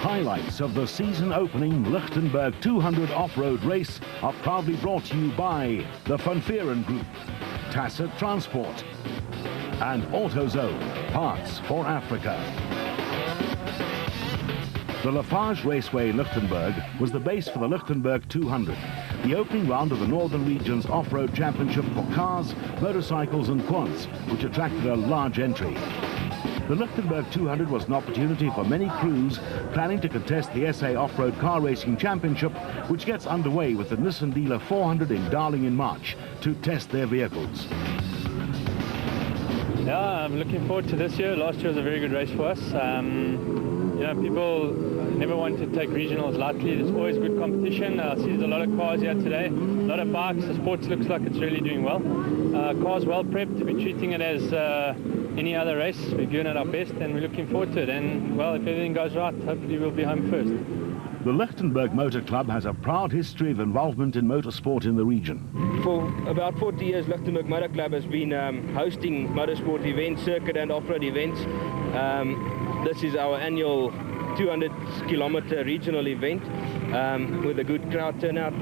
Highlights of the season-opening Lichtenburg 200 off-road race are proudly brought to you by the Van Veeren Group, Tacit Transport, and AutoZone, parts for Africa. The Lafarge Raceway Lichtenburg was the base for the Lichtenburg 200, the opening round of the Northern Region's off-road championship for cars, motorcycles and quads, which attracted a large entry. The Lichtenburg 200 was an opportunity for many crews planning to contest the SA Off-Road Car Racing Championship, which gets underway with the Nissan Dealer 400 in Darling in March to test their vehicles. Yeah, I'm looking forward to this year. Last year was a very good race for us. You know, people never want to take regionals lightly. There's always good competition. I see there's a lot of cars here today, a lot of bikes. The sports looks like it's really doing well. Cars well prepped. We're treating it as any other race. We're doing it our best and we're looking forward to it. And, well, if everything goes right, hopefully we'll be home first. The Lichtenburg Motor Club has a proud history of involvement in motorsport in the region. For about 40 years, Lichtenburg Motor Club has been hosting motorsport events, circuit and off-road events. This is our annual 200-kilometer regional event with a good crowd turnout.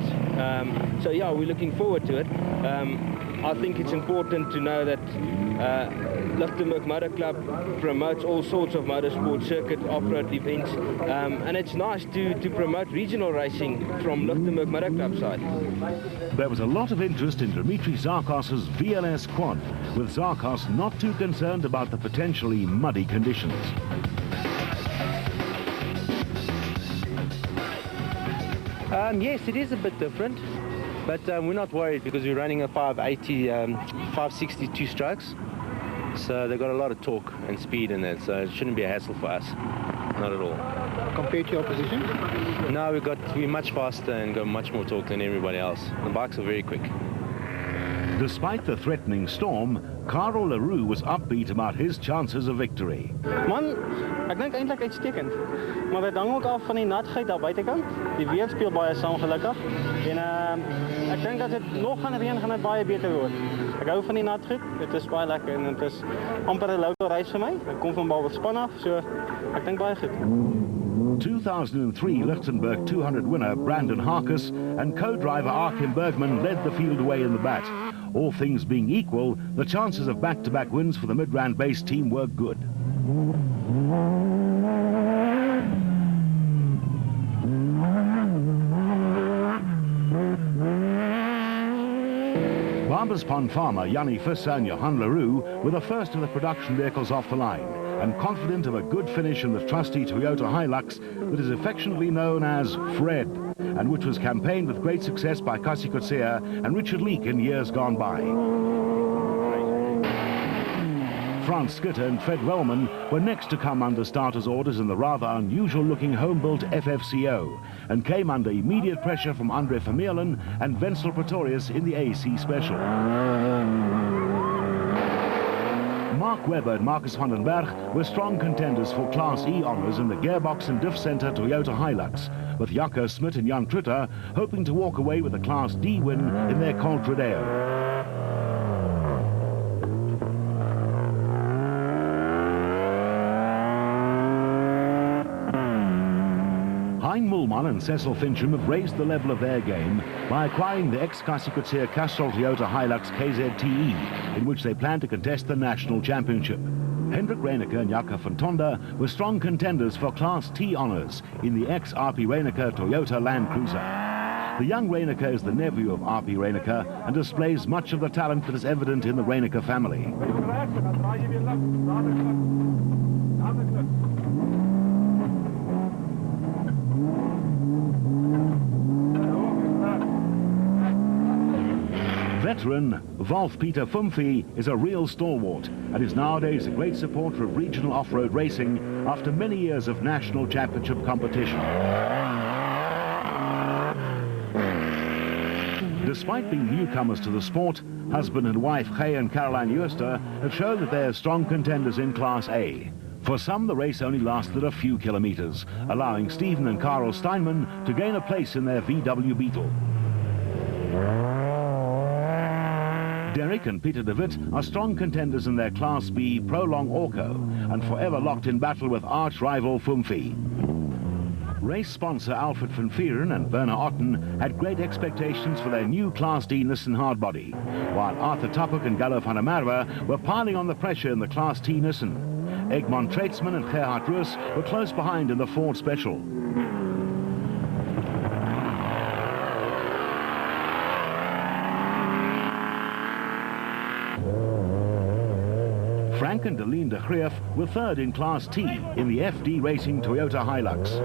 So yeah, we're looking forward to it. I think it's important to know that Lichtenburg Motor Club promotes all sorts of motorsport, circuit, off-road events, and it's nice to promote regional racing from Lichtenburg Motor Club side. There was a lot of interest in Dimitri Zarkos's VLS quad, with Zarkos not too concerned about the potentially muddy conditions. Yes, it is a bit different, but we're not worried because we're running a 580, 562 strokes. So they've got a lot of torque and speed in it, so it shouldn't be a hassle for us. Not at all. Compared to your opposition? No, we're much faster and got much more torque than everybody else. The bikes are very quick. Despite the threatening storm, Karel Leroux was upbeat about his chances of victory. Man, ek dink eintlik uitstekend. Maar dit hang ook af van die natheid daar buitekant. Die weer speel baie saam gelukkig. En ek dink as dit nog gaan reën gaan dit baie beter word. Ek hou van die natheid. Dit is baie lekker en dit is amper 'n local race vir my. Ek kom van Baalspan af, so ek dink baie goed. 2003 Lichtenburg 200 winner Brandon Harkus and co-driver Arkim Bergman led the field away in the bat. All things being equal, the chances of back-to-back wins for the Midrand-based team were good. Barbers Pond farmer Jannie Visser and Johan Leroux were the first of the production vehicles off the line, and confident of a good finish in the trusty Toyota Hilux that is affectionately known as Fred, and which was campaigned with great success by Cassie Coetzee and Richard Leake in years gone by. Frans Skitter and Fred Wellman were next to come under starters' orders in the rather unusual-looking home-built FFCO, and came under immediate pressure from Andre Vermeulen and Wenzel Pretorius in the AC Special. Mark Webber and Marcus van den Berg were strong contenders for Class E honours in the Gearbox and Diff Center Toyota Hilux, with Jaco Smit and Jan Trutter hoping to walk away with a Class D win in their Colt Rodeo. Hein Mulman and Cecil Fincham have raised the level of their game by acquiring the ex-Cassie Coetzee Castrol Toyota Hilux KZTE, in which they plan to contest the national championship. Hendrik Reineke and Jaco van Tonda were strong contenders for Class T honours in the ex-RP Reineke Toyota Land Cruiser. The young Reineke is the nephew of RP Reineke and displays much of the talent that is evident in the Reineke family. Veteran Wolf-Peter Fumfi is a real stalwart and is nowadays a great supporter of regional off-road racing after many years of national championship competition. Despite being newcomers to the sport, husband and wife Gey and Caroline Jooster have shown that they are strong contenders in Class A. For some, the race only lasted a few kilometers, allowing Stephen and Karel Steinman to gain a place in their VW Beetle. Derek and Peter de Wit are strong contenders in their Class B Prolong Orco and forever locked in battle with arch rival Fumfi. Race sponsor Alfred van Vieren and Werner Otten had great expectations for their new Class D Nissan hardbody, while Arthur Topuk and Gallo van der Merwe were piling on the pressure in the Class T Nissan. Egmont Tradesman and Gerhard Roos were close behind in the Ford Special. Frank and Deline de Greef were third in Class T in the FD Racing Toyota Hilux.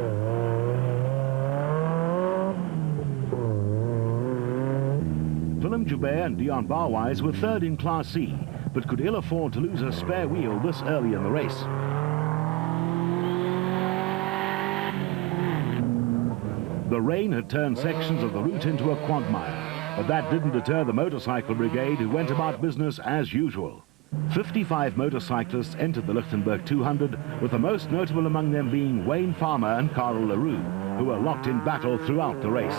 Willem Joubert and Dion Barwise were third in Class C, but could ill afford to lose a spare wheel this early in the race. The rain had turned sections of the route into a quagmire, but that didn't deter the motorcycle brigade, who went about business as usual. 55 motorcyclists entered the Lichtenburg 200, with the most notable among them being Wayne Farmer and Karel LaRue, who were locked in battle throughout the race.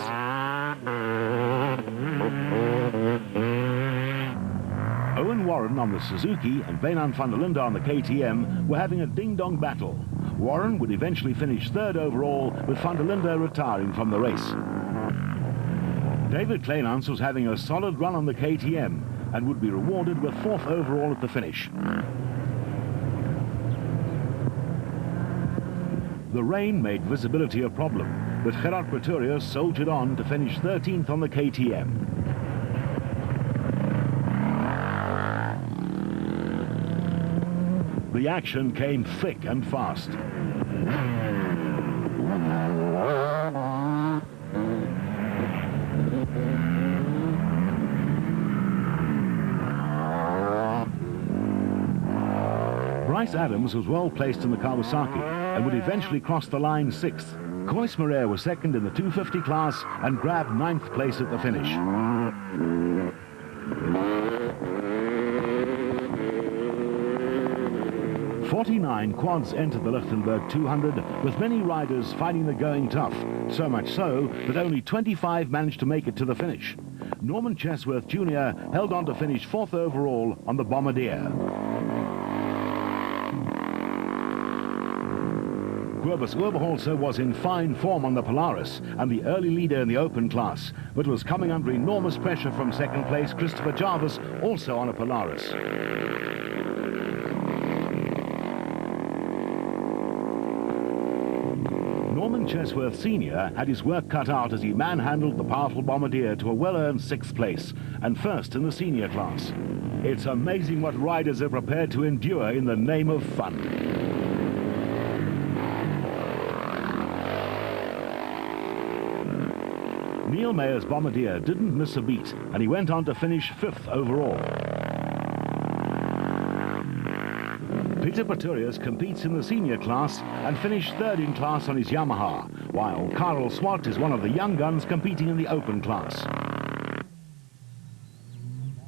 Owen Warren on the Suzuki and Wynand van der Linde on the KTM were having a ding-dong battle. Warren would eventually finish third overall, with van der Linde retiring from the race. David Kleinans was having a solid run on the KTM and would be rewarded with fourth overall at the finish. The rain made visibility a problem, but Gerard Pretorius soldiered on to finish 13th on the KTM. The action came thick and fast. Bryce Adams was well placed in the Kawasaki and would eventually cross the line 6th. Kois Moreira was second in the 250 class and grabbed 9th place at the finish. "49 quads entered the Lichtenburg 200, with many riders finding the going tough, so much so that only 25 managed to make it to the finish. Norman Chesworth Jr. held on to finish 4th overall on the Bombardier. Cobus Oberholzer was in fine form on the Polaris and the early leader in the open class, but was coming under enormous pressure from second place Christopher Jarvis, also on a Polaris. Norman Chesworth Sr. had his work cut out as he manhandled the powerful Bombardier to a well-earned 6th place and first in the senior class. It's amazing what riders are prepared to endure in the name of fun. Neil Mayer's Bombardier didn't miss a beat, and he went on to finish 5th overall. Peter Pretorius competes in the senior class and finished 3rd in class on his Yamaha, while Karel Swart is one of the young guns competing in the open class.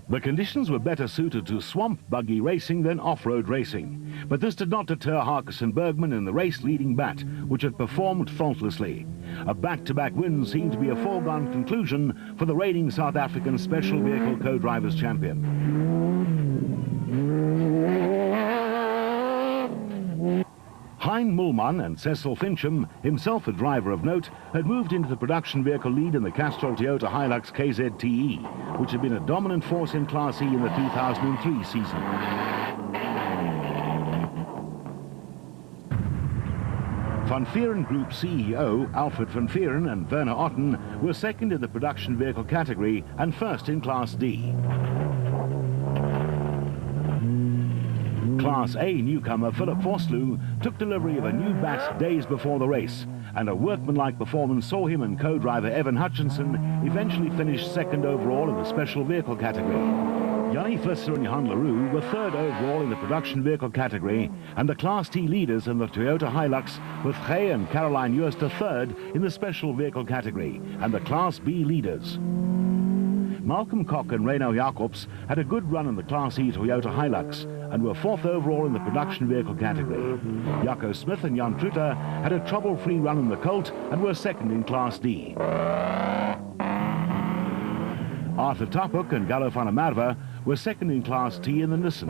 The conditions were better suited to swamp buggy racing than off-road racing, but this did not deter Harkes and Bergman in the race-leading bat, which had performed faultlessly. A back-to-back win seemed to be a foregone conclusion for the reigning South African Special Vehicle Co-Drivers Champion. Hein Mulman and Cecil Fincham, himself a driver of note, had moved into the production vehicle lead in the Castrol Toyota Hilux KZTE, which had been a dominant force in Class E in the 2003 season. Van Vieren Group CEO Alfred van Vieren and Werner Otten were second in the production vehicle category and first in Class D. Class A newcomer Philip Vosloo took delivery of a new bat days before the race, and a workmanlike performance saw him and co-driver Evan Hutchinson eventually finish 2nd overall in the special vehicle category. Jannie Visser and Johan LaRue were 3rd overall in the production vehicle category, and the Class T leaders in the Toyota Hilux, with Gey and Caroline Jooster 3rd in the special vehicle category, and the Class B leaders. Malcolm Koch and Reino Jacobs had a good run in the Class E Toyota Hilux and were 4th overall in the production vehicle category. Jaco Smith and Jan Truter had a trouble-free run in the Colt and were 2nd in Class D. Arthur Topuk and Gallo van der Merwe were 2nd in Class T in the Nissan.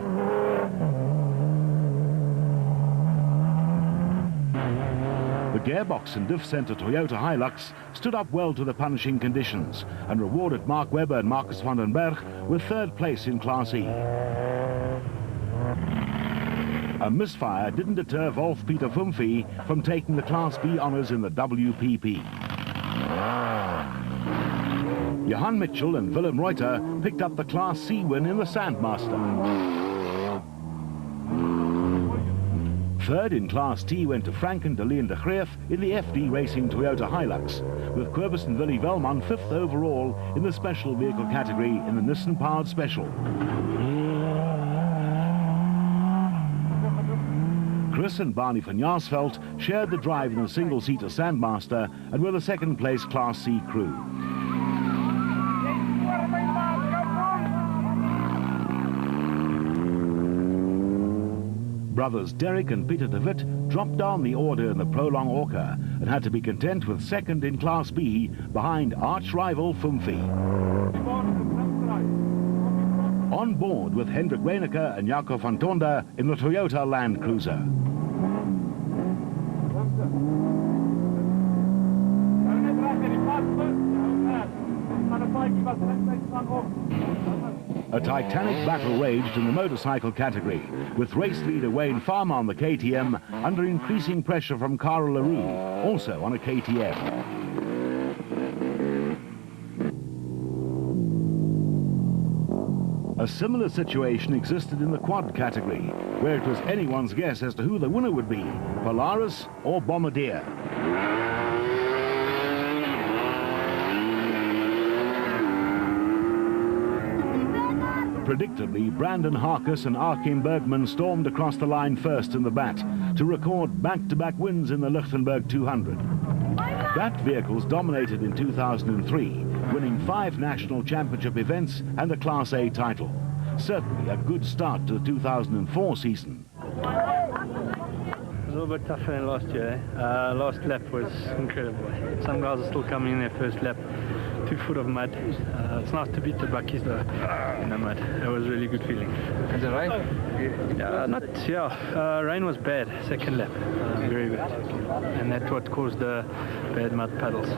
The gearbox and diff center Toyota Hilux stood up well to the punishing conditions and rewarded Mark Webber and Marcus van den Berg with third place in Class E. A misfire didn't deter Wolf-Peter Fumfi from taking the Class B honours in the WPP. Johan Mitchell and Willem Reuter picked up the Class C win in the Sandmaster. Third in Class T went to Franken de Leon de Greef in the FD Racing Toyota Hilux, with Querbus and Willy Velman fifth overall in the special vehicle category in the Nissan-powered Special. Chris and Barney van Jaarsveld shared the drive in the single-seater Sandmaster and were the second-place Class C crew. Brothers Derek and Peter de Wit dropped down the order in the Prolong Orca and had to be content with second in Class B behind arch-rival Fumfi. On board with Hendrik Reineke and Jaco van Tonda in the Toyota Land Cruiser. A titanic battle raged in the motorcycle category, with race leader Wayne Farmer on the KTM under increasing pressure from Carl LaRue, also on a KTM. A similar situation existed in the quad category, where it was anyone's guess as to who the winner would be, Polaris or Bombardier. Predictably, Brandon Harkus and Achim Bergman stormed across the line first in the bat to record back-to-back wins in the Lichtenburg 200. Bat vehicles dominated in 2003, winning 5 national championship events and the Class A title. Certainly a good start to the 2004 season. It was a little bit tougher than last year. Last lap was incredible. Some guys are still coming in their first lap. 2 foot of mud. It's nice to beat the buckies though in the mud. It was a really good feeling. And the rain? Rain was bad, second lap. Very bad. And that's what caused the bad mud puddles.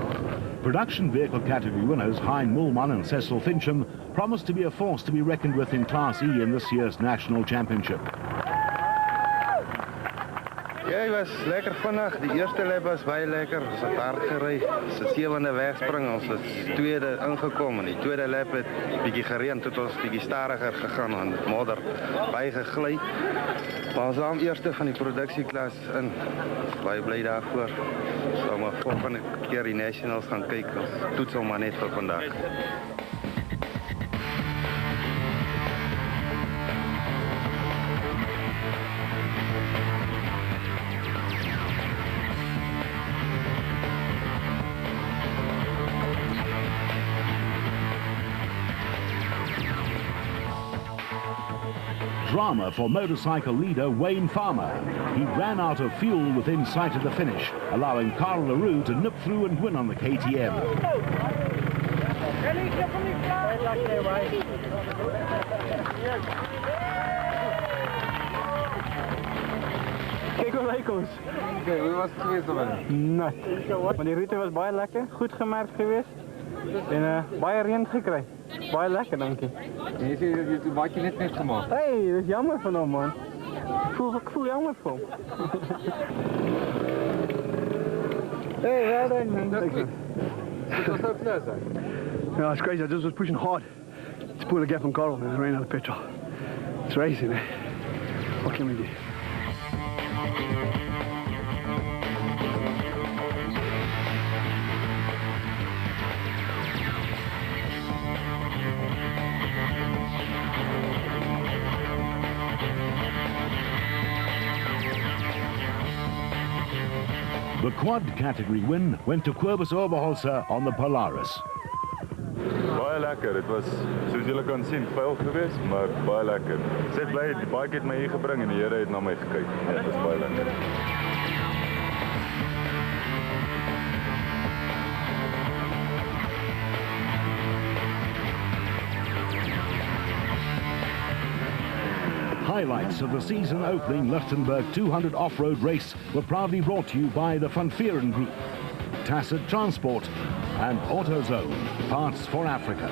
Production vehicle category winners Hein Mulman and Cecil Fincham promised to be a force to be reckoned with in Class E in this year's national championship. Ja, hy was lekker vinnig. Die eerste lap was baie lekker. Ons het hard gery. Ons het 7de wegspring. Ons het 2de ingekom. En die tweede lap het bietjie gereën. Toe het ons bietjie stadiger gegaan en het modder baie gegly. Maar ons was eerste van die produksieklas in. Baie bly daarvoor. So maar volgende keer die nationals gaan kyk. Ons toets hom maar net vir vandag. Drama for motorcycle leader Wayne Farmer. He ran out of fuel within sight of the finish, allowing Carl LaRue to nip through and win on the KTM. Kijk hoe leuk ons. Oké, hoe was het geweest dan? Nat. Maar die route was baie lekker, goed gemerkt geweest. En baie reën gekry. Baie lekker, dankie. En jy sê jy het baie net gemaak. Hey, dat is jammer van hom, man. Ik voel jammer voor hem. Hey, well done, man. That's good. It was so close, though. Yeah, it's crazy. I just was pushing hard to pull a gap on Carl and I ran out of petrol. It's racing, eh? What can we do? The quad category win went to Querbus Oberholzer on the Polaris. Baie lekker, dit was soos julle kan sien vuil geweest, maar baie lekker. Sê bly die bike het my hier gebring en die Here het na my gekyk. Dit was baie lekker. Highlights of the season-opening Lichtenburg 200 off-road race were proudly brought to you by the Van Vieren Group, Tacit Transport and AutoZone, Parts for Africa.